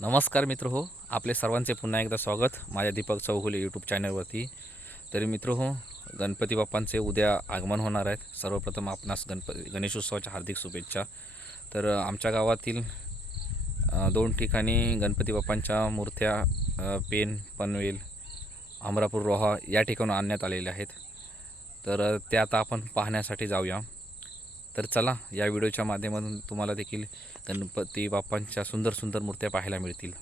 नमस्कार मित्र हो आपले सर्वांचे पुन्हा एकदा स्वागत माझ्या दीपक चौगुले यूट्यूब चॅनलवरती तरी मित्र हो गणपती बाप्पांचे उद्या आगमन होणार आहेत. सर्वप्रथम आपणास गणपती गणेशोत्सवाच्या हार्दिक शुभेच्छा. तर आमच्या गावातील दोन ठिकाणी गणपती बाप्पांच्या मूर्त्या पेन पनवेल अमरापूर रोहा या ठिकाणून आणण्यात आलेल्या आहेत. तर त्या आता आपण पाहण्यासाठी जाऊया. तर चला या व्हिडिओच्या माध्यमातून तुम्हाला देखील गणपती बाप्पांच्या सुंदर सुंदर मूर्त्या पाहायला मिळतील.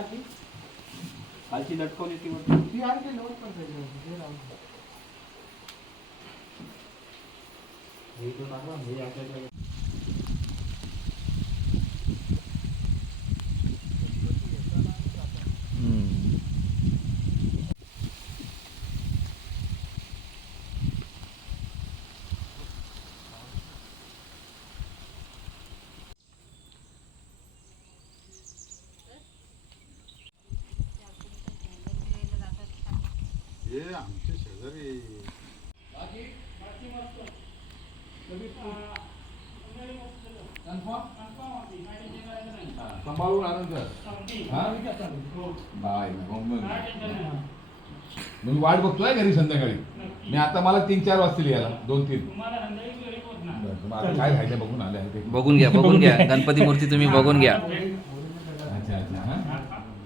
खालची. लटकवली ती वरती हे इथून टाका, हे आपल्याकडे हे शेजारी. सांभाळून आनंद बाय मी वाट बघतोय घरी संध्याकाळी. मी आता मला तीन चार वाजतील यायला. दोन तीन. बरं, मग आता काय खायचं बघून आले आहे ते. बघून घ्या बघून घ्या. गणपती मूर्ती तुम्ही बघून घ्या. अच्छा अच्छा हा?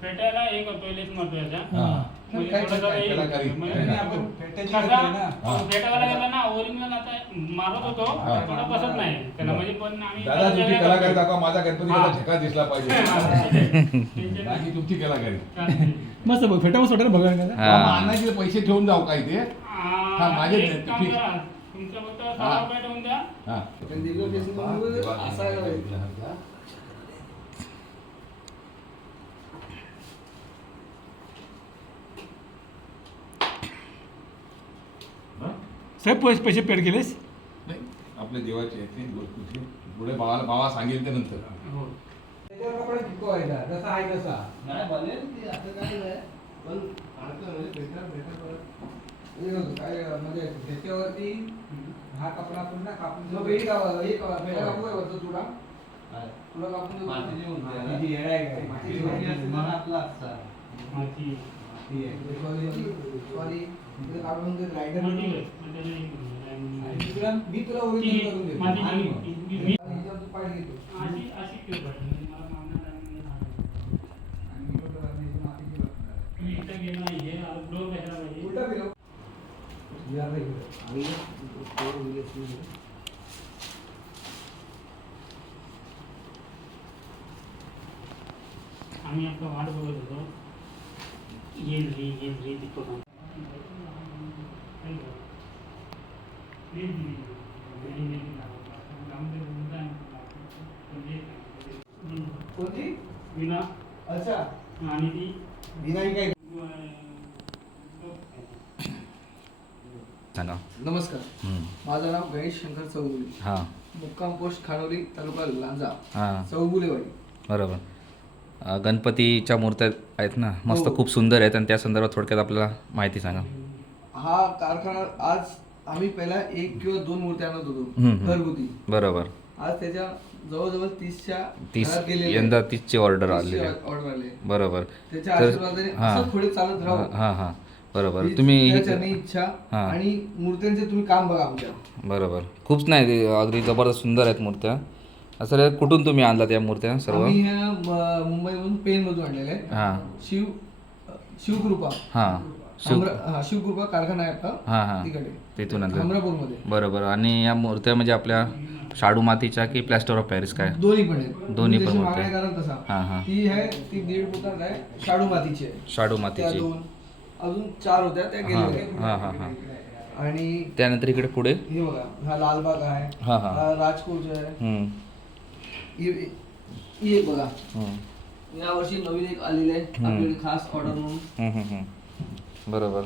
पेटायला एक टॉयलेटमध्ये याच्या. हा. म्हणजे काय- कलाकारी. म्हणजे आहे ना? आपण पेटायची कसा करतोय ना. हा. पेटायला गेला ना ओरिजिनल आता मारत होतो हा. थोडा बसत नाही त्याला म्हणजे पण आम्ही दादा तुमची कलाकारी दाखवा माझा गणपती हा. झेका दिसला पाहिजे बाकी तुमची कलाकारी. मस्त बघ फेटा मस्त हा. मग आणायचे पैसे ठेवून जाऊ काय ते आ, माझे एक काम ठीक. करा. तुमचं फक्त हा. सहा रुपये ठेवून द्या हा साहेब पैसे पैसे पेड केलेस? नाही, आपल्या देवाचे आहेत ते. गोष्टी पुढे भावाला भावा सांगेल ते नंतर. हो. त्याच्यावर जसा आहे तसा. हे बघ, काय म्हणजे त्याच्यावरती हा कपडा पूर्ण कापून एक कापू वरचा तुला. तुला कापून देऊ मातीची येडा आहे. काय? मातीची भाजी असते ना. माती. ती आहे. सॉरी सॉरी इकडे काढून ते ग्राइंडर माती आहे. माती नाही. आणि तुला मी तुला ती ओरिजिनल करून देतो माती आणि तू घेतो. म्हणजे मला मागणार आहे. आणि मी तुला मातीची मातीची बसणार आहे. तुम्ही इथं गेलं नाही डोर घ्यायला पाहिजे उलटा फिरव. या रे इकडे. आम्ही आता वाट बघत होतो येईल रे येईल रे दीपक कोणती? विना अच्छा. आणि ती सांगा. नमस्कार. माझं नाव गणेश शंकर चौगुले. हां. मुक्काम पोस्ट खानोली तालुका लांजा. हां. चौगुलेवाडी. बरोबर. गणपतीच्या मूर्त्या आहेत ना? मस्त हो. खूप सुंदर आहेत आणि त्या संदर्भात थोडक्यात आपल्याला माहिती सांगा. हा कारखाना आज आम्ही पहिला एक किंवा दोन मूर्त्या आणत होतो. घरगुती. बरोबर. आज त्याच्या जवळजवळ तीसच्या तीस यंदा तीसची ऑर्डर आहे. ऑर्डर आले बरोबर. त्याच्या आशीर्वादाने. असं पुढे चालत राहू. हां हां. बरोबर. तुम्ही त्या इच्छा. आणि मूर्त्यांचे तुम्ही काम बघा आमच्या. बरोबर. खूप नाही अगदी जबरदस्त सुंदर आहेत मूर्त्या. असं कुठून तुम्ही आणलात या मूर्त्या सर्व? म- मुंबईमधून पेन मधून आणलेल्या आहेत. हां. शिव शिवकृपा. हां. शिव शिवकृपा कारखाना आहे हां तिकडे. तिथून आणलं बरोबर. आणि या मूर्त्या म्हणजे आपल्या शाडू मातीच्या की प्लॅस्टर ऑफ पॅरिस काय? दोन्ही पण आहेत. दोन्ही पण जशी कराल तसा. हां हां. ती आहे ती दीड फुटात आहे. शाडू मातीची आहे. शाडू त्या मातीची दोन. अजून चार होत्या त्या गेल्या हां हां हां आणि त्यानंतर इकडे पुढे? हे बघा हा लालबाग आहे. हा, हा. हा राजकोट आहे. हम्म, ही- ही एक बघा. हम्म, यावर्षी नवीन एक आलेले आहे. आपल्याकडे खास ऑर्डर म्हणून. हम्म, हम्म, हम्म. बरोबर.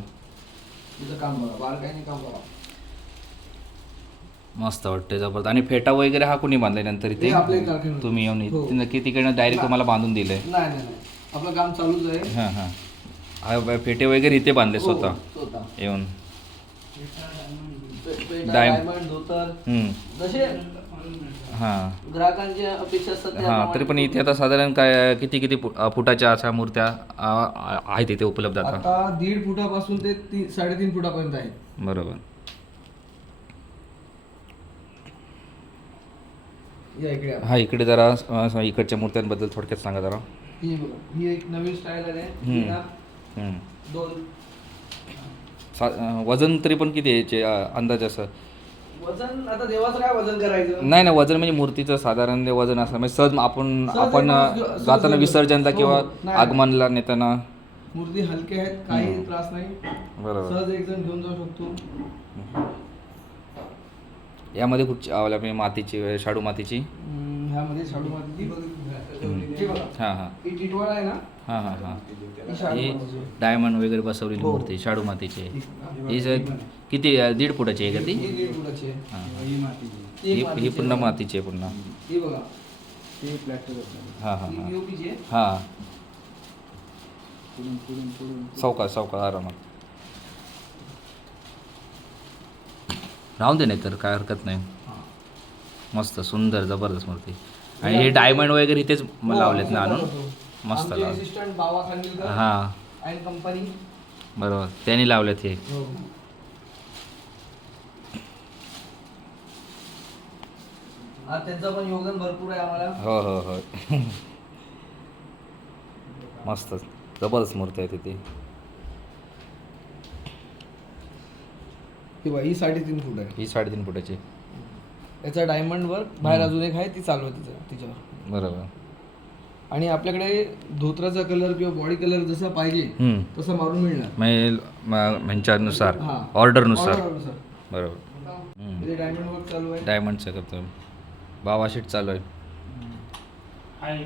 तिचं काम बघा बारकाईने काम बघा. मस्त वाटते जबरदस्त. आणि फेटा वगैरे हा कोणी बांधलाय नंतर आपल्या इथे. तुम्ही येऊन हो. इथे नक्की तिकडनं डायरेक्ट तुम्हाला बांधून दिलंय? नाही नाही नाही. आपलं काम चालूच आहे. हां हां. हा फेटे वगैरे इथे बांधले हो, स्वतः. येऊन. डायमंड धोतर. हम्म, जसे हां. ग्राहकांच्या अपेक्षा असतात हां त्याप्रमाणे तरी पण इथे आता साधारण काय किती किती फुटाच्या अशा मूर्त्या आहेत इथे उपलब्ध आता? आता दीड फुटापासून ते ती- साडेतीन फुटापर्यंत आहे बरोबर. या इकडे आपण. हा इकडे जरा अ, इकडच्या मूर्त्यांबद्दल थोडक्यात सांगा जरा. ही बघा ही एक नवीन स्टाईल आहे. हम्म. ना हम्म. दोन. सा- वजन तरी पण किती आहे याचे अ, अंदाज असं? वजन आता देवाचं काय वजन करायचं? नाही नाही वजन म्हणजे मूर्तीचं साधारण ते वजन असं म्हणजे सहज आपण सहज आपण सहज- जाताना सहज- विसर्जनला हो, किंवा नाही. आगमनला नेताना? मूर्ती हलके आहेत काही. त्रास नाही. बरोबर. सहज एक जण घेऊन जाऊ शकतो. यामध्ये कुठची म्हणजे मातीची शाडू मातीची. ह्यामध्ये शाडू मातीची हे हां हां. ही टिटवाळा आहे ना? हां हां हां. ही ही. डायमंड वगैरे बसवलेली हो. मूर्ती शाडू मातीची. आहे. ही- ही जर किती दीड फुटाची आहे का ती? ही दीड फुटाची आहे. हां. ही ही ही पूर्ण आहे. मातीची आहे पुन्हा ही बघा. हां हां ही हां हां. सावकाश सावकाश आरामात. राहून दे नाही तर काय हरकत नाही. मस्त सुंदर जबरदस्त मूर्ती. आणि हे डायमंड वगैरे इथेच लावलेत ना आणून? मस्त लावले हां. बरोबर. त्यांनी लावलेत हे. आज त्यांचं पण योगदान भरपूर आहे आम्हाला. हो हो हो. मस्त. जबरदस्त मूर्ती आहे तिथे ही ही साडेतीन फूट आहे. ही साडेतीन फुटाची. याचा डायमंड वर्क बाहेर अजून एक आहे ती चालू आहे तिचं तिच्यावर. बरोबर. आणि आपल्याकडे धोत्राचा कलर किंवा बॉडी कलर जसा पाहिजे हम्म. तसा मारून मिळणार. म्हणजे म- ह्यांच्यानुसार हा. ऑर्डरनुसार. ऑर्डरनुसार. बरोबर. डायमंड वर्क चालू आहे. डायमंडचं करतो बाबा शेठ चालू आहे. हाय.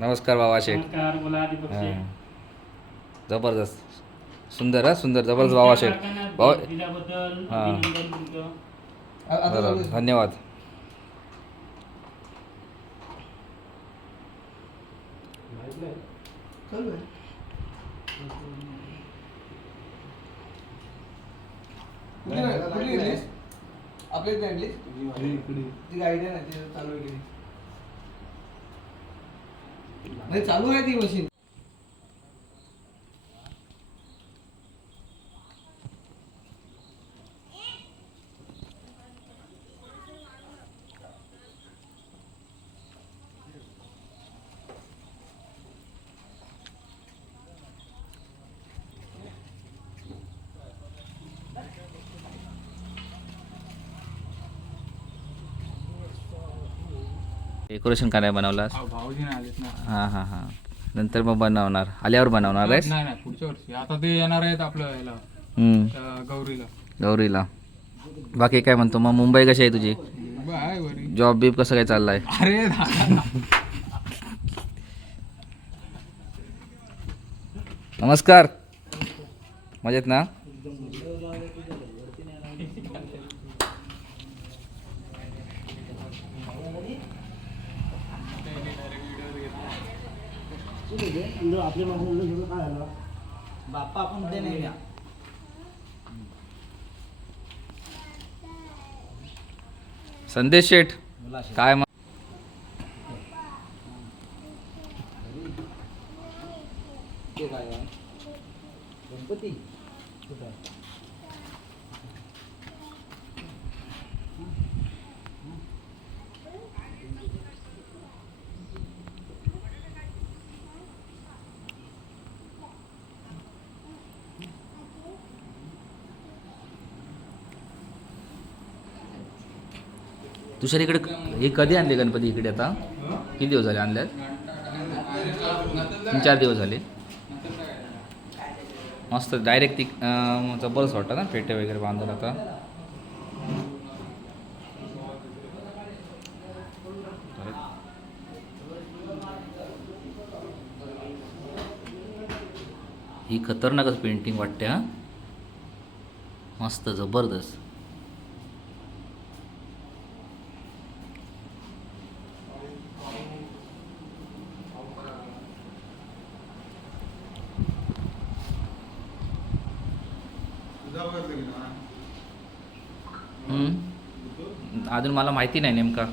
नमस्कार बाबा शेठ. नमस्कार बोला दीपक शेठ. हां. जबरदस्त. सुंदर हा? सुंदर जबरदस्त बाबा शेठ. कारखान्यात बाबा भेट दिल्याबद्दल हां. अभिनंदन तुमचं. बरोबर. धन्यवाद. आपल्या ती आयडिया नाही. ते चालू आहे. नाही चालू आहे ती मशीन. डेकोरेशन काय भाऊजी नाही आलेत ना. हां हां हां. नंतर मग बनवणार. आल्यावर बनवणार नाही नाही पुढच्या वर्षी. आता ते येणार आहेत आपलं याला हम्म. त्या गौरीला. गौरीला. बाकी काय म्हणतो? मग मुंबई कशी आहे तुझी? आहे वरी जॉब बीब कसं काय चाललाय? अरे दादा. नमस्कार. मजेत ना? बाप्पा आपण ते नाही घ्या संदेश शेठ काय मग ते काय आहे? गणपती कुठं आहे? तुषार इकडे हे कधी आणले गणपती इकडे आता? किती दिवस झाले आणल्यात? तीन चार दिवस झाले. मस्त डायरेक्ट ती जबरच जबरदस्त वाटतं ना पेटे वगैरे बांधून आता. ही खतरनाकच पेंटिंग वाटते हा. मस्त जबरदस्त हम्म. अजून मला माहिती नाही नेमका.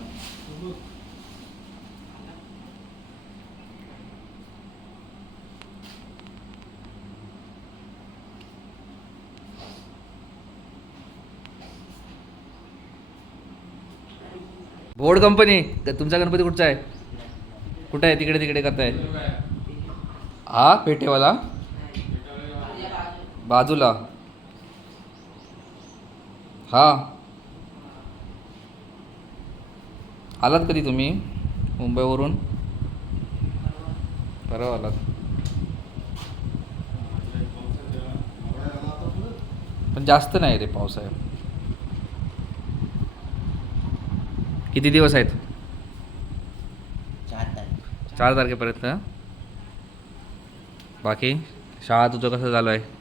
बोर्ड कंपनी तुमचा गणपती कुठचा आहे? कुठं आहे? तिकडे तिकडे करताय. हा पेठेवाला? बाजूला. हा. आलात कधी तुम्ही? मुंबईवरून? परवा आलात. पण जास्त नाही रे पावसाळ्यात किती दिवस आहेत? चार तारखेपर्यंत? बाकी शाळा तुझं कसं चालू आहे?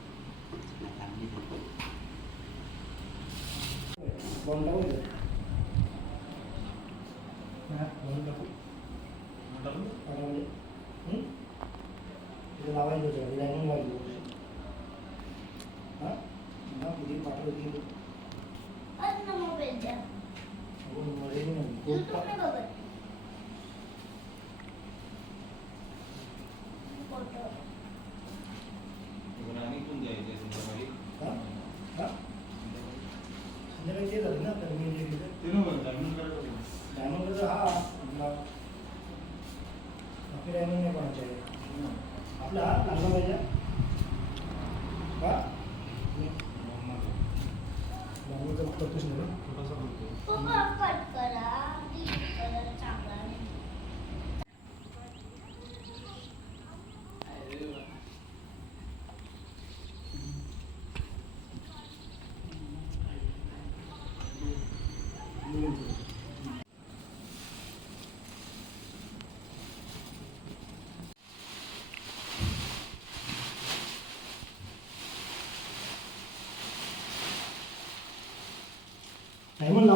有这么个。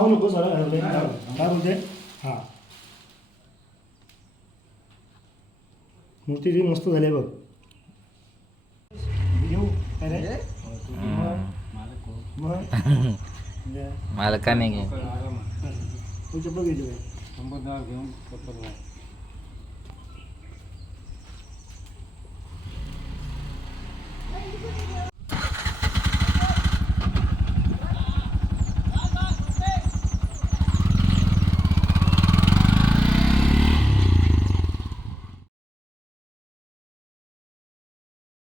लावू नको सरळ हरले दारू मूर्ती ती मस्त झाली बघ. मालका नाही मालकाने घे. तुझं बघ घेऊन Thank you.